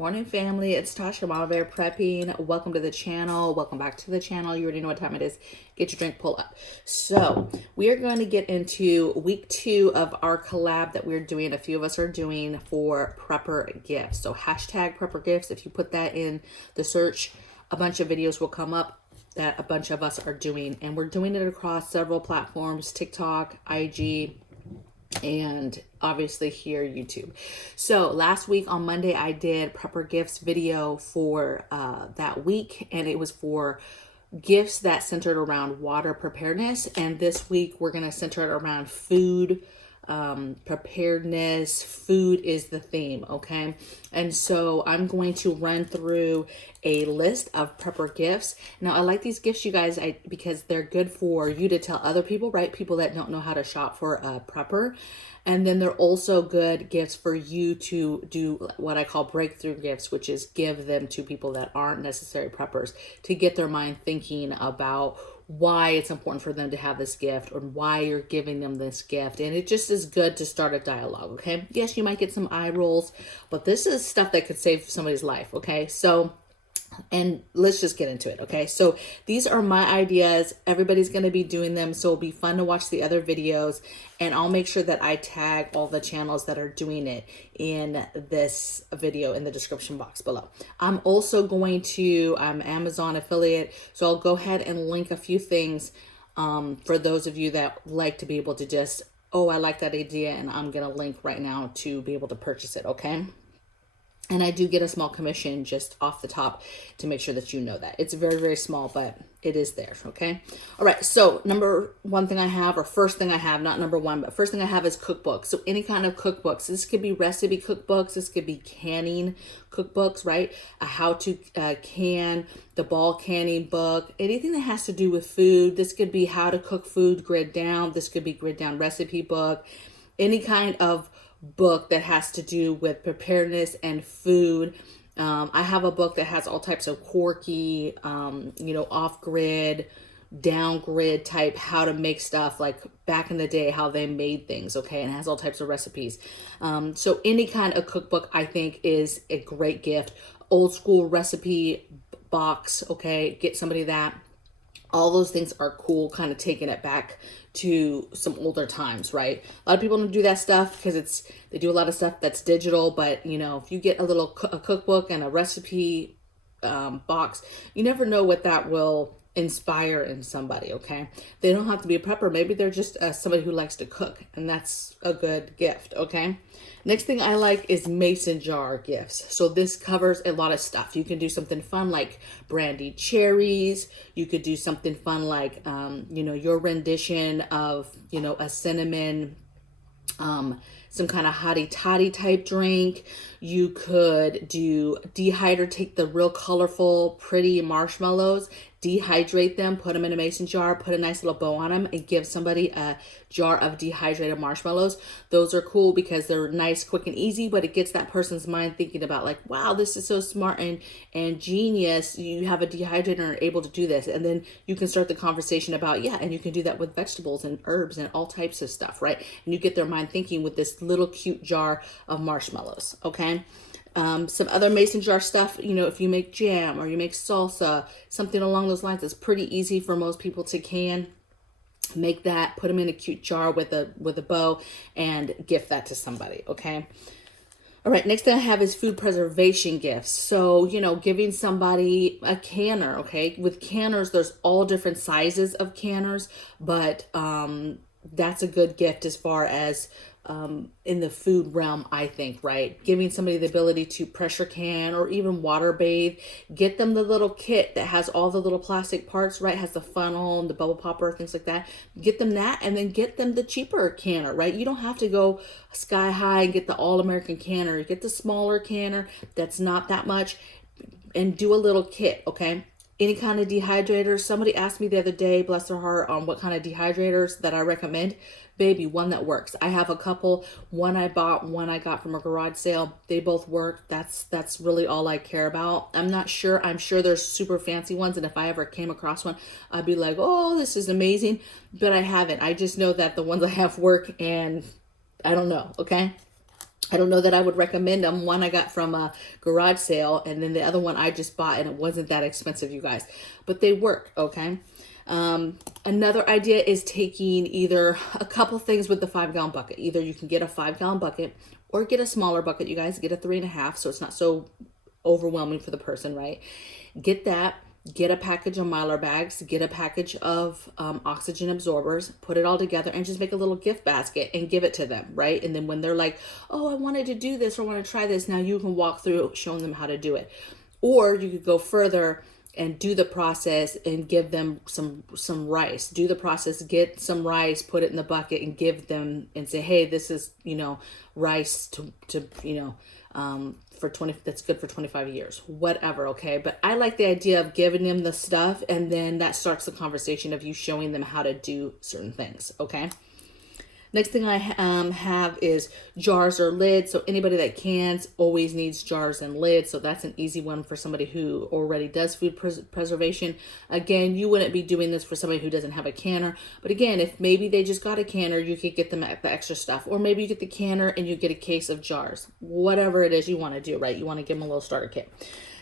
Morning family, it's Tasha, Mama Bear Prepping. Welcome to the channel. Welcome back to the channel. You already know what time it is. Get your drink, pull up. So we are going to get into week 2 of our collab that we're doing. A few of us are doing for prepper gifts. So hashtag prepper gifts. If you put that in the search, a bunch of videos will come up that a bunch of us are doing. And we're doing it across several platforms, TikTok, IG, and obviously here YouTube. So last week on Monday I did prepper gifts video for that week, and it was for gifts that centered around water preparedness, and this week we're going to center it around food preparedness. Food is the theme, okay? And so I'm going to run through a list of prepper gifts. Now I like these gifts, you guys, because they're good for you to tell other people, right? People that don't know how to shop for a prepper. And then they're also good gifts for you to do what I call breakthrough gifts, which is give them to people that aren't necessarily preppers to get their mind thinking about why it's important for them to have this gift or why you're giving them this gift. And it just is good to start a dialogue, okay? Yes, you might get some eye rolls, but this is stuff that could save somebody's life, okay? So, and let's just get into it, okay? So these are my ideas. Everybody's going to be doing them, so it'll be fun to watch the other videos, and I'll make sure that I tag all the channels that are doing it in this video in the description box below. I'm also going to, I'm Amazon affiliate, so I'll go ahead and link a few things for those of you that like to be able to just, oh, I like that idea, and I'm going to link right now to be able to purchase it, okay? And I do get a small commission just off the top to make sure that you know that. It's very, very small, but it is there, okay? All right, so number one thing I have, or first thing I have, not number one, but first thing I have is cookbooks. So any kind of cookbooks. This could be recipe cookbooks. This could be canning cookbooks, right? A how to can, the ball canning book, anything that has to do with food. This could be how to cook food grid down. This could be grid down recipe book. Any kind of book that has to do with preparedness and food. I have a book that has all types of quirky, off-grid, down-grid type how to make stuff like back in the day, how they made things, okay? And it has all types of recipes. So any kind of cookbook I think is a great gift. Old school recipe box, okay? Get somebody that. All those things are cool, kind of taking it back to some older times, right? A lot of people don't do that stuff because they do a lot of stuff that's digital, but if you get a cookbook and a recipe box, you never know what that will inspire in somebody, okay? They don't have to be a prepper. Maybe they're just somebody who likes to cook, and that's a good gift, okay? Next thing I like is mason jar gifts. So this covers a lot of stuff. You can do something fun like brandy cherries. You could do something fun like, your rendition of, a cinnamon, some kind of hottie toddy type drink. You could do take the real colorful, pretty marshmallows, dehydrate them, put them in a mason jar, put a nice little bow on them, and give somebody a jar of dehydrated marshmallows. Those are cool because they're nice, quick, and easy, but it gets that person's mind thinking about like, wow, this is so smart and genius. You have a dehydrator and are able to do this. And then you can start the conversation about, yeah, and you can do that with vegetables and herbs and all types of stuff, right? And you get their mind thinking with this little cute jar of marshmallows, okay? Some other mason jar stuff, if you make jam or you make salsa, something along those lines, it's pretty easy for most people to can. Make that, put them in a cute jar with a bow, and gift that to somebody, okay? All right, next thing I have is food preservation gifts. So, giving somebody a canner, okay? With canners, there's all different sizes of canners, but that's a good gift as far as in the food realm, I think, right? Giving somebody the ability to pressure can or even water bathe. Get them the little kit that has all the little plastic parts, right? Has the funnel and the bubble popper, things like that. Get them that, and then get them the cheaper canner, right? You don't have to go sky high and get the all-American canner. Get the smaller canner that's not that much and do a little kit, okay? Any kind of dehydrators. Somebody asked me the other day, bless their heart, on what kind of dehydrators that I recommend. Baby, one that works. I have a couple. One I bought, one I got from a garage sale. They both work. That's really all I care about. I'm sure there's super fancy ones, and if I ever came across one, I'd be like, oh, this is amazing. But I haven't. I just know that the ones I have work, and I don't know, okay? I don't know that I would recommend them. One I got from a garage sale, and then the other one I just bought, and it wasn't that expensive, you guys. But they work, okay? Another idea is taking either a couple things with the 5-gallon bucket. Either you can get a 5-gallon bucket or get a smaller bucket, you guys. Get a 3.5, so it's not so overwhelming for the person, right? Get that. Get a package of Mylar bags, get a package of oxygen absorbers, put it all together and just make a little gift basket and give it to them, right? And then when they're like, oh, I wanted to do this or I want to try this, now you can walk through showing them how to do it. Or you could go further and do the process and give them some rice. Do the process, get some rice, put it in the bucket and give them and say, hey, this is, rice to for 20, that's good for 25 years, whatever. Okay. But I like the idea of giving them the stuff, and then that starts the conversation of you showing them how to do certain things. Okay. Next thing I have is jars or lids. So anybody that cans always needs jars and lids. So that's an easy one for somebody who already does food preservation. Again, you wouldn't be doing this for somebody who doesn't have a canner. But again, if maybe they just got a canner, you could get them the extra stuff. Or maybe you get the canner and you get a case of jars. Whatever it is you want to do, right? You want to give them a little starter kit.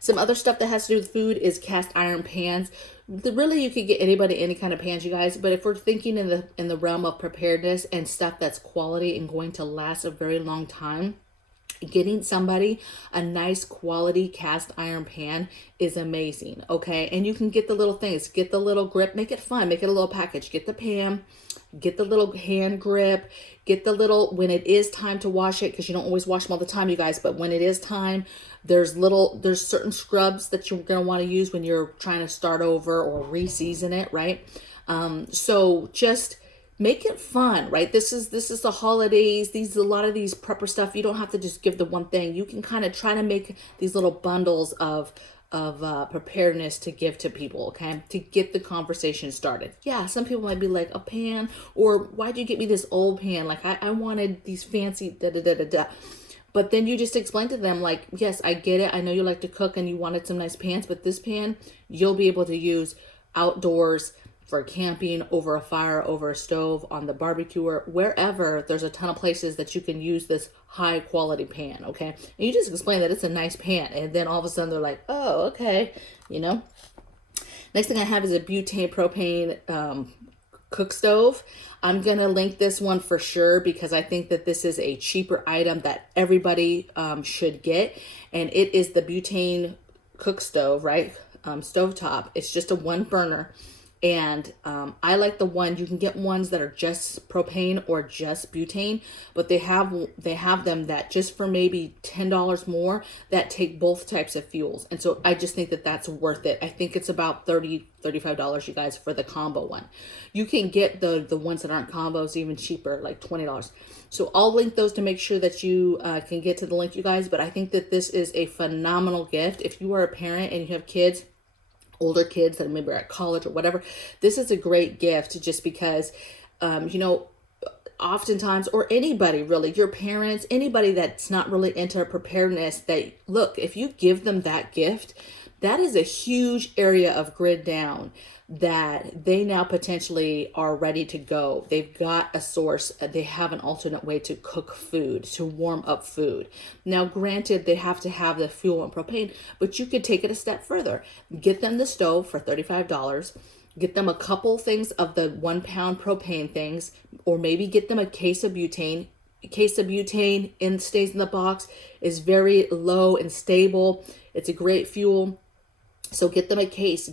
Some other stuff that has to do with food is cast iron pans. Really, you could get anybody any kind of pans, you guys. But if we're thinking in the realm of preparedness and stuff that's quality and going to last a very long time, getting somebody a nice quality cast iron pan is amazing. Okay, and you can get the little things, get the little grip, make it fun, make it a little package. Get the pan, get the little hand grip, get the little, when it is time to wash it, because you don't always wash them all the time, you guys, but when it is time, there's certain scrubs that you're going to want to use when you're trying to start over or re-season it, right? So just make it fun, right? This is the holidays. A lot of these prepper stuff, you don't have to just give the one thing. You can kind of try to make these little bundles of preparedness to give to people, okay? To get the conversation started. Yeah, some people might be like, a pan, or why'd you get me this old pan? Like, I wanted these fancy da-da-da-da-da. But then you just explain to them, like, yes, I get it. I know you like to cook and you wanted some nice pans, but this pan you'll be able to use outdoors for camping, over a fire, over a stove, on the barbecue, or wherever. There's a ton of places that you can use this high quality pan, okay? And you just explain that it's a nice pan, and then all of a sudden they're like, oh, okay, Next thing I have is a butane propane cook stove. I'm going to link this one for sure because I think that this is a cheaper item that everybody should get. And it is the butane cook stove, right? Stovetop. It's just a 1 burner. And I like the one, you can get ones that are just propane or just butane, but they have them that just for maybe $10 more that take both types of fuels. And so I just think that that's worth it. I think it's about $35, you guys, for the combo one. You can get the ones that aren't combos even cheaper, like $20. So I'll link those to make sure that you can get to the link, you guys. But I think that this is a phenomenal gift. If you are a parent and you have kids, older kids that maybe are at college or whatever, this is a great gift just because, oftentimes, or anybody really, your parents, anybody that's not really into preparedness, that look, if you give them that gift, that is a huge area of grid down that they now potentially are ready to go. They've got a source, they have an alternate way to cook food, to warm up food. Now, granted, they have to have the fuel and propane, but you could take it a step further. Get them the stove for $35. Get them a couple things of the 1 pound propane things, or maybe get them a case of butane. A case of butane stays in the box, is very low and stable. It's a great fuel. So get them a case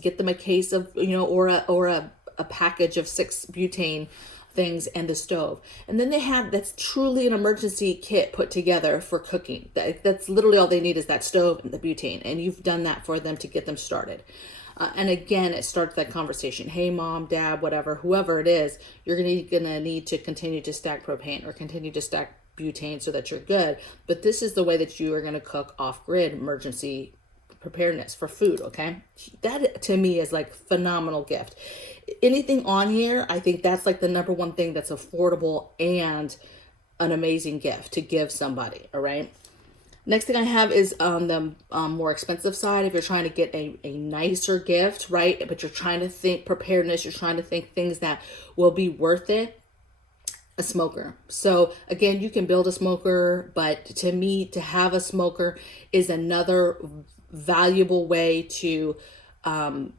of, or a package of 6 butane things and the stove. And then that's truly an emergency kit put together for cooking. That's literally all they need is that stove and the butane. And you've done that for them to get them started. And again, it starts that conversation. Hey, mom, dad, whatever, whoever it is, you're gonna need to continue to stack propane or continue to stack butane so that you're good. But this is the way that you are going to cook off-grid emergency preparedness for food, okay? That to me is like phenomenal gift. Anything on here, I think that's like the number one thing that's affordable and an amazing gift to give somebody, all right? Next thing I have is on the more expensive side. If you're trying to get a nicer gift, right? But you're trying to think preparedness, you're trying to think things that will be worth it. a smoker. So again, you can build a smoker, but to me, to have a smoker is another valuable way to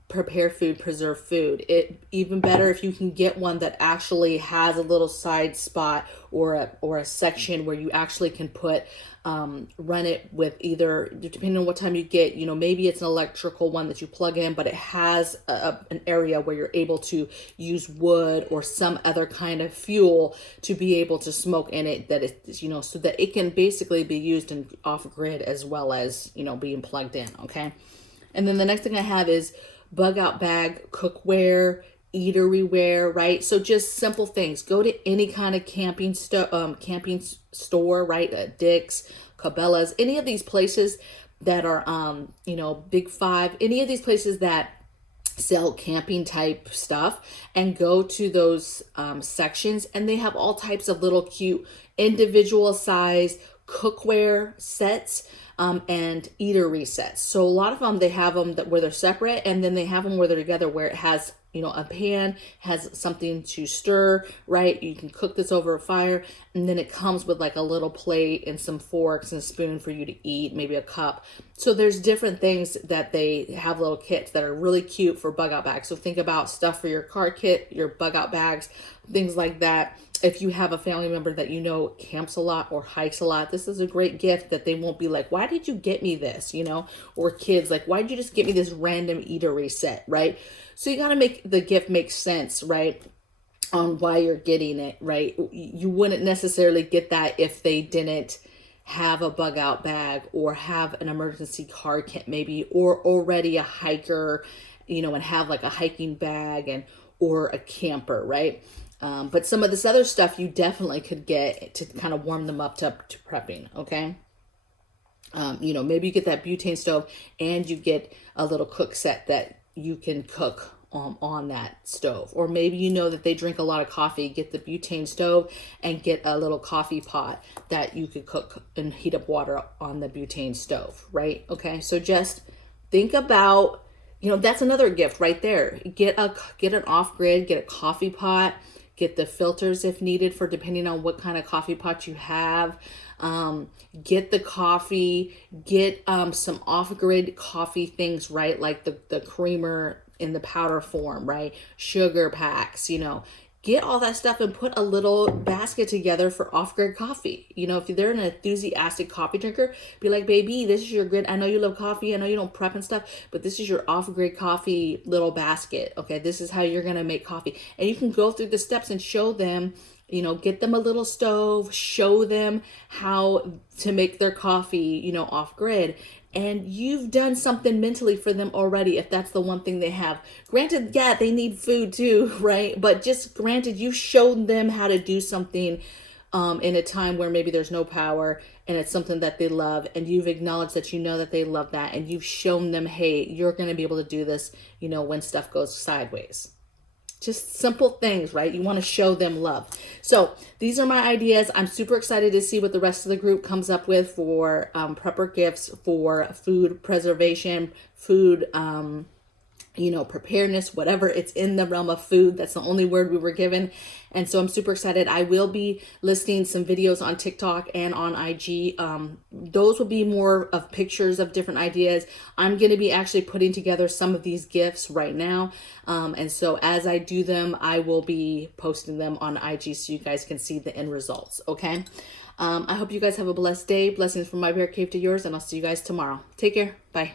prepare food, preserve food. It even better if you can get one that actually has a little side spot or a section where you actually can put run it with either, depending on what time you get, you know, maybe it's an electrical one that you plug in, but it has an area where you're able to use wood or some other kind of fuel to be able to smoke in it, that it's, you know, so that it can basically be used in off grid as well as, you know, being plugged in. Okay. And then the next thing I have is bug out bag, cookware, eatery ware, right? So just simple things. Go to any kind of camping store, right? Dick's, Cabela's, any of these places that are, you know, Big Five, any of these places that sell camping type stuff, and go to those sections, and they have all types of little cute individual size cookware sets and eatery sets. So a lot of them, they have them that where they're separate, and then they have them where they're together, where it has, you know, a pan, has something to stir, right? You can cook this over a fire, and then it comes with like a little plate and some forks and a spoon for you to eat, maybe a cup. So there's different things that they have, little kits that are really cute for bug out bags. So think about stuff for your car kit, your bug out bags, things like that. If you have a family member that you know camps a lot or hikes a lot, this is a great gift that they won't be like, why did you get me this? You know, or kids like, why did you just get me this random eatery set, right? So you got to make the gift make sense, right? On why you're getting it, right? You wouldn't necessarily get that if they didn't have a bug out bag or have an emergency car kit maybe, or already a hiker, you know, and have like a hiking bag and or a camper, right? But some of this other stuff you definitely could get to kind of warm them up to prepping, okay? You know, maybe you get that butane stove and you get a little cook set that you can cook on that stove. Or maybe you know that they drink a lot of coffee, get the butane stove and get a little coffee pot that you could cook and heat up water on the butane stove, right? Okay, so just think about, you know, that's another gift right there. Get an off-grid, get a coffee pot, get the filters if needed for depending on what kind of coffee pot you have. Get the coffee, get some off-grid coffee things, right? Like the creamer in the powder form, right? Sugar packs, you know, get all that stuff and put a little basket together for off-grid coffee. You know, if they're an enthusiastic coffee drinker, be like, baby, this is your grid. I know you love coffee. I know you don't prep and stuff, but this is your off-grid coffee little basket. Okay, this is how you're going to make coffee. And you can go through the steps and show them, you know, get them a little stove, show them how to make their coffee, you know, off-grid. And you've done something mentally for them already if that's the one thing they have. Granted, yeah, they need food too, right? But just granted, you showed them how to do something in a time where maybe there's no power and it's something that they love, and you've acknowledged that you know that they love that, and you've shown them, hey, you're going to be able to do this, you know, when stuff goes sideways. Just simple things, right? You want to show them love. So these are my ideas. I'm super excited to see what the rest of the group comes up with for prepper gifts for food preservation, food, you know, preparedness, whatever. It's in the realm of food. That's the only word we were given. And so I'm super excited. I will be listing some videos on TikTok and on IG. Those will be more of pictures of different ideas. I'm going to be actually putting together some of these gifts right now. And so as I do them, I will be posting them on IG so you guys can see the end results. Okay. I hope you guys have a blessed day. Blessings from my bear cave to yours, and I'll see you guys tomorrow. Take care. Bye.